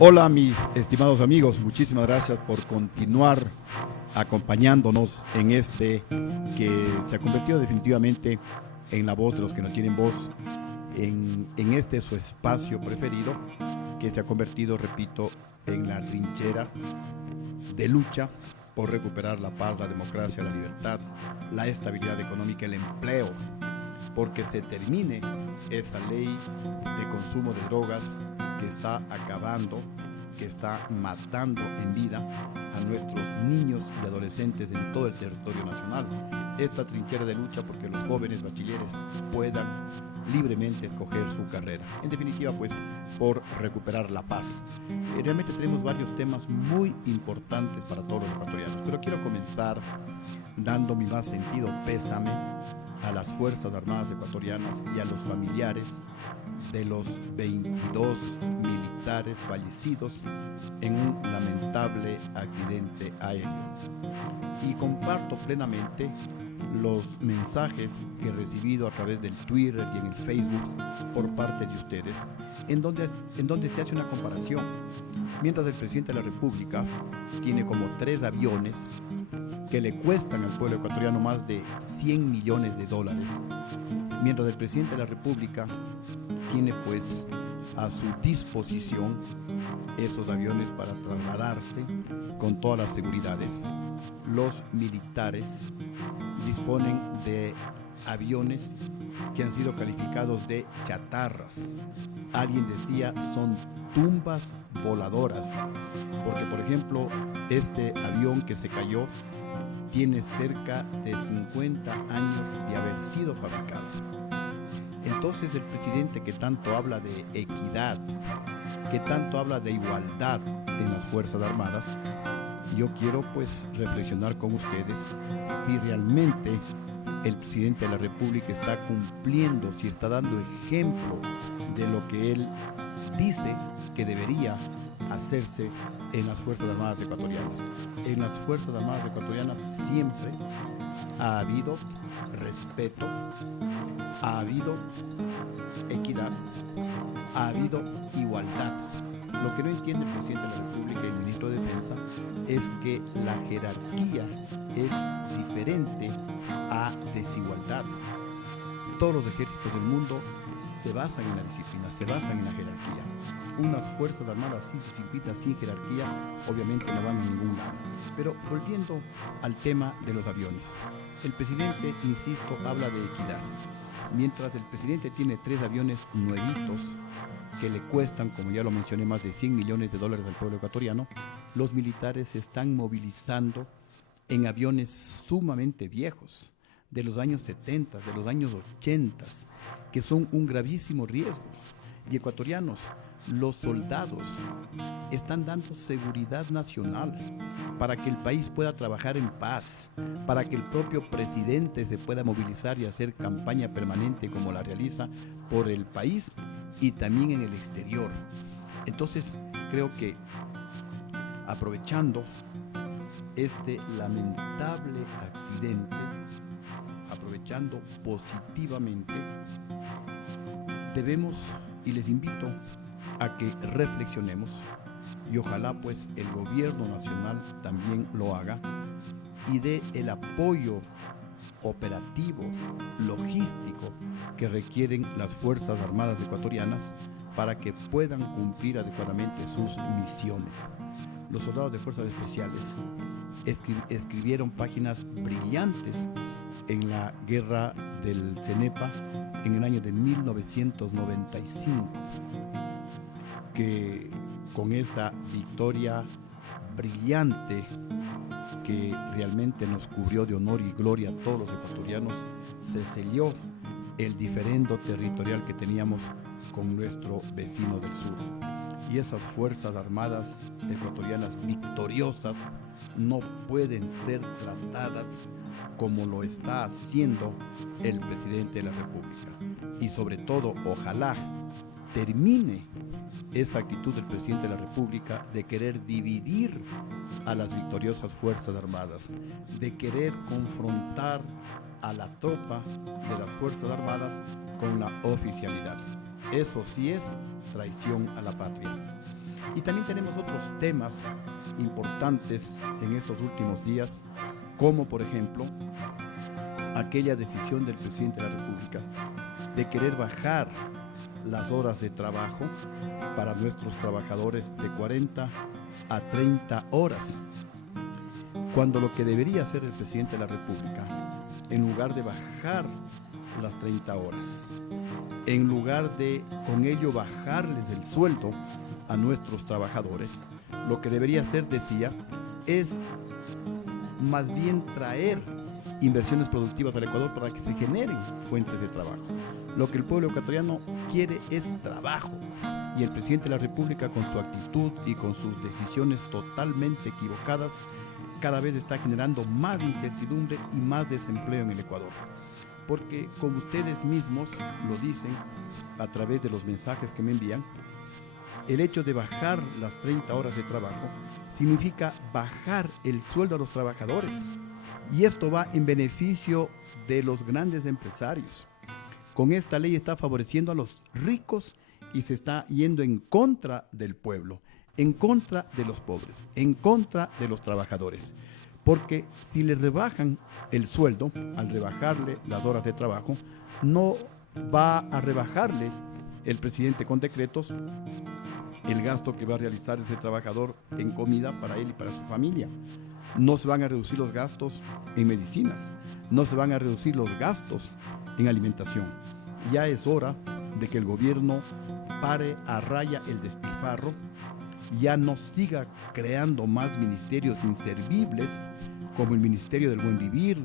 Hola mis estimados amigos, muchísimas gracias por continuar acompañándonos en este que se ha convertido definitivamente en la voz de los que no tienen voz, en este su espacio preferido que se ha convertido, repito, en la trinchera de lucha por recuperar la paz, la democracia, la libertad, la estabilidad económica, el empleo, porque se termine esa ley de consumo de drogas que está acabando, que está matando en vida a nuestros niños y adolescentes en todo el territorio nacional. Esta trinchera de lucha porque los jóvenes bachilleres puedan libremente escoger su carrera. En definitiva, pues, por recuperar la paz. Realmente tenemos varios temas muy importantes para todos los ecuatorianos, pero quiero comenzar dando mi más sentido pésame a las Fuerzas Armadas ecuatorianas y a los familiares de los 22 militares fallecidos en un lamentable accidente aéreo. Y comparto plenamente los mensajes que he recibido a través del Twitter y en el Facebook por parte de ustedes, en donde se hace una comparación. Mientras el presidente de la República tiene como 3 aviones que le cuestan al pueblo ecuatoriano más de 100 millones de dólares, mientras el presidente de la República tiene pues a su disposición esos aviones para trasladarse con todas las seguridades, los militares disponen de aviones que han sido calificados de chatarras. Alguien decía son tumbas voladoras, porque por ejemplo este avión que se cayó tiene cerca de 50 años de haber sido fabricado. Entonces el presidente que tanto habla de equidad, que tanto habla de igualdad en las Fuerzas Armadas, yo quiero pues reflexionar con ustedes si realmente el presidente de la República está cumpliendo, si está dando ejemplo de lo que él dice que debería hacerse en las Fuerzas Armadas ecuatorianas. En las Fuerzas Armadas ecuatorianas siempre ha habido respeto, ha habido equidad, ha habido igualdad. Lo que no entiende el presidente de la República y el ministro de Defensa es que la jerarquía es diferente a desigualdad. Todos los ejércitos del mundo se basan en la disciplina, se basan en la jerarquía. Unas Fuerzas Armadas sin disciplina, sin jerarquía, obviamente no van a ningún lado. Pero volviendo al tema de los aviones, el presidente, insisto, habla de equidad. Mientras el presidente tiene 3 aviones nuevitos que le cuestan, como ya lo mencioné, más de 100 millones de dólares al pueblo ecuatoriano, los militares se están movilizando en aviones sumamente viejos, de los años 70, de los años 80, que son un gravísimo riesgo. Y ecuatorianos, los soldados están dando seguridad nacional para que el país pueda trabajar en paz, para que el propio presidente se pueda movilizar y hacer campaña permanente como la realiza por el país y también en el exterior. Entonces, creo que aprovechando este lamentable accidente, aprovechando positivamente, debemos, y les invito a que reflexionemos, y ojalá pues el gobierno nacional también lo haga y dé el apoyo operativo, logístico que requieren las Fuerzas Armadas ecuatorianas para que puedan cumplir adecuadamente sus misiones. Los soldados de fuerzas especiales escribieron páginas brillantes en la guerra del Cenepa en el año de 1995, que con esa victoria brillante que realmente nos cubrió de honor y gloria a todos los ecuatorianos, se selló el diferendo territorial que teníamos con nuestro vecino del sur. Y esas Fuerzas Armadas ecuatorianas victoriosas no pueden ser tratadas como lo está haciendo el presidente de la República. Y sobre todo, ojalá termine esa actitud del presidente de la República de querer dividir a las victoriosas Fuerzas Armadas, de querer confrontar a la tropa de las Fuerzas Armadas con la oficialidad. Eso sí es traición a la patria. Y también tenemos otros temas importantes en estos últimos días, como por ejemplo aquella decisión del presidente de la República de querer bajar las horas de trabajo para nuestros trabajadores de 40 a 30 horas, cuando lo que debería hacer el presidente de la República, en lugar de bajar las 30 horas, en lugar de con ello bajarles el sueldo a nuestros trabajadores, lo que debería hacer, decía, es más bien traer inversiones productivas al Ecuador para que se generen fuentes de trabajo. Lo que el pueblo ecuatoriano quiere es trabajo, y el presidente de la República, con su actitud y con sus decisiones totalmente equivocadas, cada vez está generando más incertidumbre y más desempleo en el Ecuador. Porque, como ustedes mismos lo dicen a través de los mensajes que me envían, el hecho de bajar las 30 horas de trabajo significa bajar el sueldo a los trabajadores, y esto va en beneficio de los grandes empresarios. Con esta ley está favoreciendo a los ricos y se está yendo en contra del pueblo, en contra de los pobres, en contra de los trabajadores. Porque si le rebajan el sueldo, al rebajarle las horas de trabajo, no va a rebajarle el presidente con decretos el gasto que va a realizar ese trabajador en comida para él y para su familia. No se van a reducir los gastos en medicinas, no se van a reducir los gastos en alimentación. Ya es hora de que el gobierno pare a raya el despilfarro, ya no siga creando más ministerios inservibles como el Ministerio del Buen Vivir,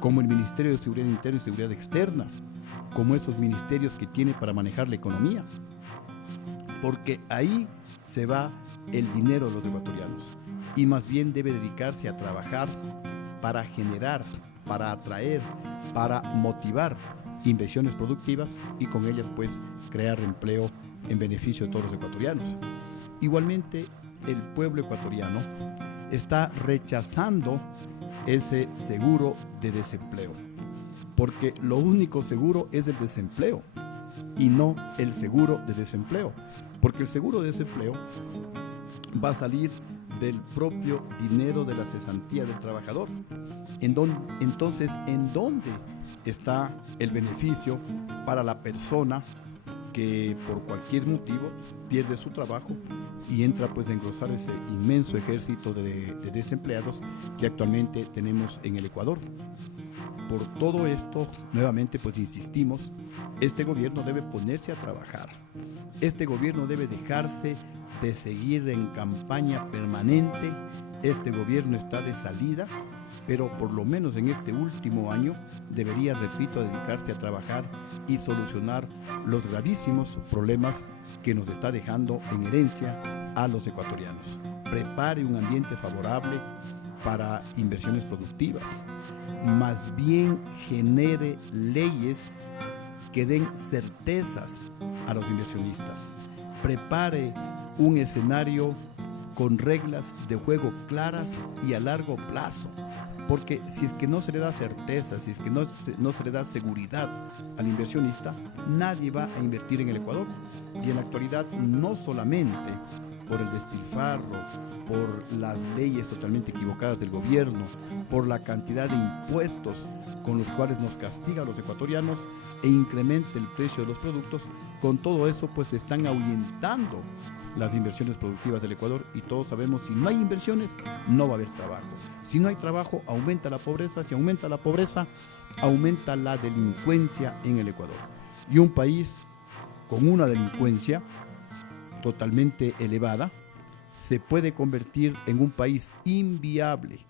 como el Ministerio de Seguridad Interna y Seguridad Externa, como esos ministerios que tiene para manejar la economía, porque ahí se va el dinero de los ecuatorianos, y más bien debe dedicarse a trabajar para generar, para atraer, para motivar inversiones productivas y con ellas pues crear empleo en beneficio de todos los ecuatorianos. Igualmente, el pueblo ecuatoriano está rechazando ese seguro de desempleo, porque lo único seguro es el desempleo y no el seguro de desempleo, porque el seguro de desempleo va a salir del propio dinero de la cesantía del trabajador. Entonces, ¿en dónde está el beneficio para la persona que por cualquier motivo pierde su trabajo y entra pues a engrosar ese inmenso ejército de desempleados que actualmente tenemos en el Ecuador? Por todo esto, nuevamente pues insistimos, este gobierno debe ponerse a trabajar. Este gobierno debe dejarse de seguir en campaña permanente. Este gobierno está de salida, pero por lo menos en este último año debería, repito, dedicarse a trabajar y solucionar los gravísimos problemas que nos está dejando en herencia a los ecuatorianos. Prepare un ambiente favorable para inversiones productivas. Más bien genere leyes que den certezas a los inversionistas. Prepare un escenario con reglas de juego claras y a largo plazo. Porque si es que no se le da certeza, si es que no se le da seguridad al inversionista, nadie va a invertir en el Ecuador. Y en la actualidad, no solamente por el despilfarro, por las leyes totalmente equivocadas del gobierno, por la cantidad de impuestos con los cuales nos castigan los ecuatorianos e incrementa el precio de los productos, con todo eso pues se están ahuyentando las inversiones productivas del Ecuador, y todos sabemos, si no hay inversiones, no va a haber trabajo. Si no hay trabajo, aumenta la pobreza. Si aumenta la pobreza, aumenta la delincuencia en el Ecuador. Y un país con una delincuencia totalmente elevada se puede convertir en un país inviable,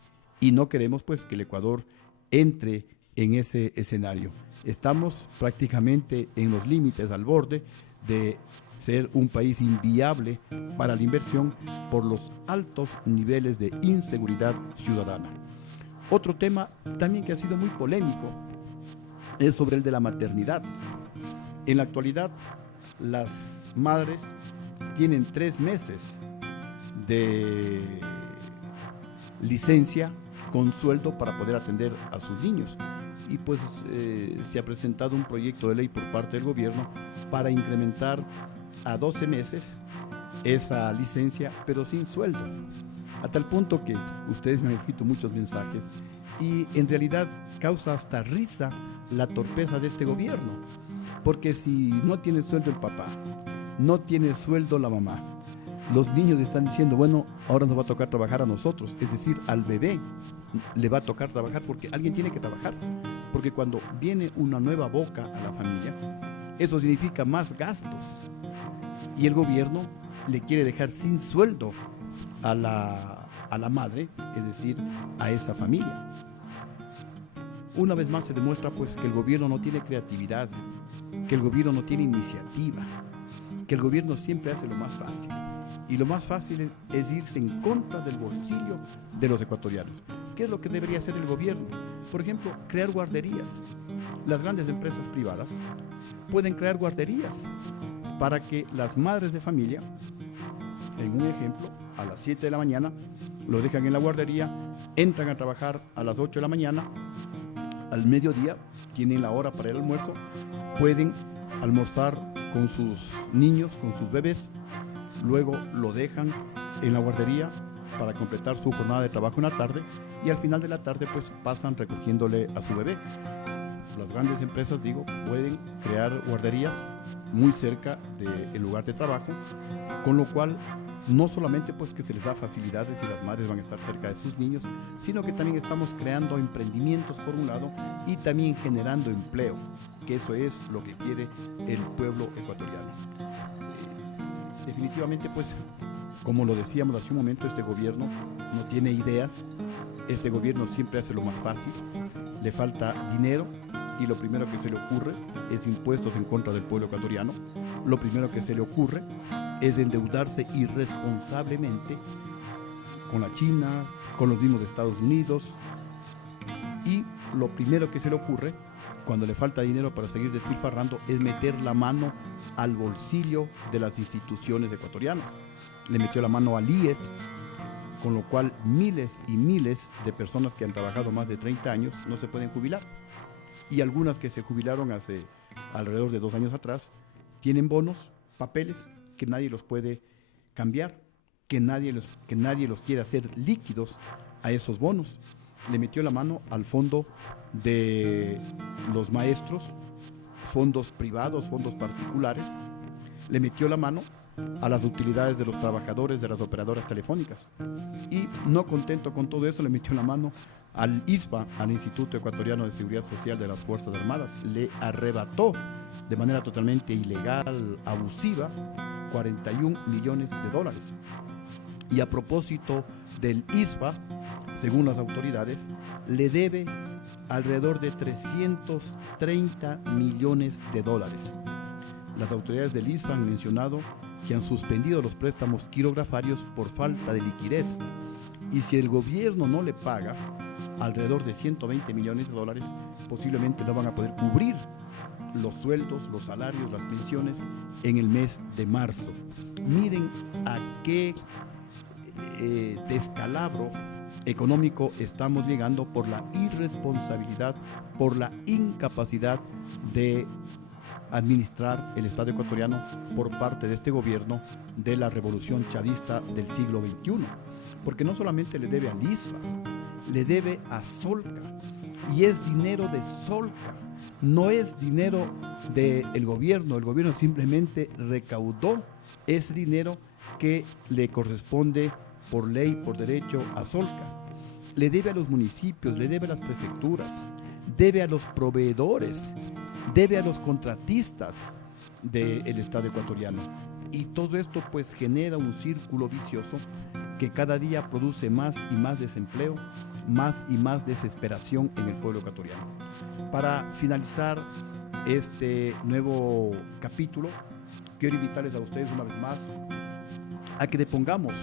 y no queremos pues que el Ecuador entre en ese escenario. Estamos prácticamente en los límites, al borde de ser un país inviable para la inversión por los altos niveles de inseguridad ciudadana. Otro tema también que ha sido muy polémico es sobre el de la maternidad. En la actualidad, las madres tienen 3 meses de licencia con sueldo para poder atender a sus niños. Y pues se ha presentado un proyecto de ley por parte del gobierno para incrementar a 12 meses esa licencia, pero sin sueldo. A tal punto que ustedes me han escrito muchos mensajes y en realidad causa hasta risa la torpeza de este gobierno. Porque si no tiene sueldo el papá, no tiene sueldo la mamá, los niños están diciendo, bueno, ahora nos va a tocar trabajar a nosotros, es decir, al bebé le va a tocar trabajar porque alguien tiene que trabajar. Porque cuando viene una nueva boca a la familia, eso significa más gastos. Y el gobierno le quiere dejar sin sueldo a la madre, es decir, a esa familia. Una vez más se demuestra pues que el gobierno no tiene creatividad, que el gobierno no tiene iniciativa, que el gobierno siempre hace lo más fácil. Y lo más fácil es irse en contra del bolsillo de los ecuatorianos. ¿Qué es lo que debería hacer el gobierno? Por ejemplo, crear guarderías. Las grandes empresas privadas pueden crear guarderías para que las madres de familia, en un ejemplo, a las 7 de la mañana, lo dejan en la guardería, entran a trabajar a las 8 de la mañana, al mediodía tienen la hora para el almuerzo, pueden almorzar con sus niños, con sus bebés, luego lo dejan en la guardería para completar su jornada de trabajo en la tarde y al final de la tarde pues pasan recogiéndole a su bebé. Las grandes empresas, digo, pueden crear guarderías muy cerca del lugar de trabajo, con lo cual no solamente pues que se les da facilidades y las madres van a estar cerca de sus niños, sino que también estamos creando emprendimientos por un lado y también generando empleo, que eso es lo que quiere el pueblo ecuatoriano. Definitivamente pues, como lo decíamos hace un momento, este gobierno no tiene ideas, este gobierno siempre hace lo más fácil, le falta dinero y lo primero que se le ocurre es impuestos en contra del pueblo ecuatoriano, lo primero que se le ocurre es endeudarse irresponsablemente con la China, con los mismos Estados Unidos, y lo primero que se le ocurre cuando le falta dinero para seguir despilfarrando es meter la mano al bolsillo de las instituciones ecuatorianas. Le metió la mano al IES, con lo cual miles y miles de personas que han trabajado más de 30 años no se pueden jubilar. Y algunas que se jubilaron hace alrededor de 2 años atrás tienen bonos, papeles, que nadie los puede cambiar, que nadie los quiere hacer líquidos a esos bonos. Le metió la mano al fondo de los maestros, fondos privados, fondos particulares. Le metió la mano a las utilidades de los trabajadores de las operadoras telefónicas. Y no contento con todo eso, le metió la mano al ISPA, al Instituto Ecuatoriano de Seguridad Social de las Fuerzas Armadas. Le arrebató de manera totalmente ilegal, abusiva, 41 millones de dólares. Y a propósito del ISPA, según las autoridades, le debe alrededor de 330 millones de dólares. Las autoridades del ISPA han mencionado que han suspendido los préstamos quirografarios por falta de liquidez. Y si el gobierno no le paga alrededor de 120 millones de dólares, posiblemente no van a poder cubrir los sueldos, los salarios, las pensiones en el mes de marzo. Miren a qué descalabro económico estamos llegando por la irresponsabilidad, por la incapacidad de administrar el Estado ecuatoriano por parte de este gobierno de la revolución chavista del siglo XXI. Porque no solamente le debe al ISPA, le debe a Solca, y es dinero de Solca, no es dinero del gobierno. El gobierno simplemente recaudó ese dinero que le corresponde por ley, por derecho a Solca. Le debe a los municipios, le debe a las prefecturas, debe a los proveedores, debe a los contratistas del Estado ecuatoriano. Y todo esto pues genera un círculo vicioso que cada día produce más y más desempleo, más y más desesperación en el pueblo ecuatoriano. Para finalizar este nuevo capítulo, quiero invitarles a ustedes una vez más a que depongamos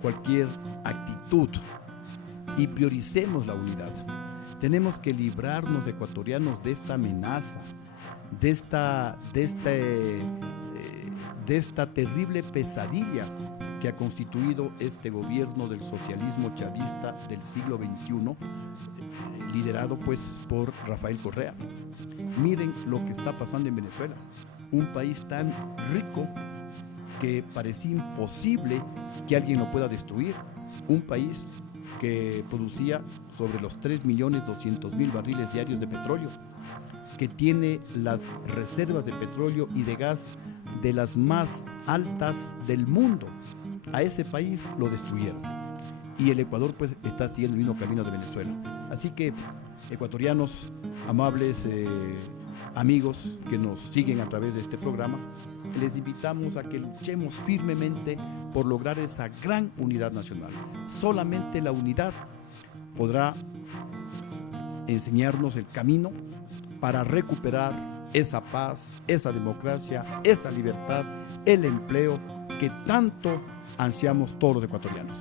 cualquier actitud y prioricemos la unidad. Tenemos que librarnos ecuatorianos de esta amenaza, de esta terrible pesadilla que ha constituido este gobierno del socialismo chavista del siglo XXI, liderado pues por Rafael Correa. Miren lo que está pasando en Venezuela, un país tan rico que parecía imposible que alguien lo pueda destruir. Un país que producía sobre los 3.200.000 barriles diarios de petróleo, que tiene las reservas de petróleo y de gas de las más altas del mundo. A ese país lo destruyeron. Y el Ecuador pues está siguiendo el mismo camino de Venezuela. Así que, ecuatorianos, amables amigos que nos siguen a través de este programa, les invitamos a que luchemos firmemente por lograr esa gran unidad nacional. Solamente la unidad podrá enseñarnos el camino para recuperar esa paz, esa democracia, esa libertad, el empleo que tanto ansiamos todos los ecuatorianos.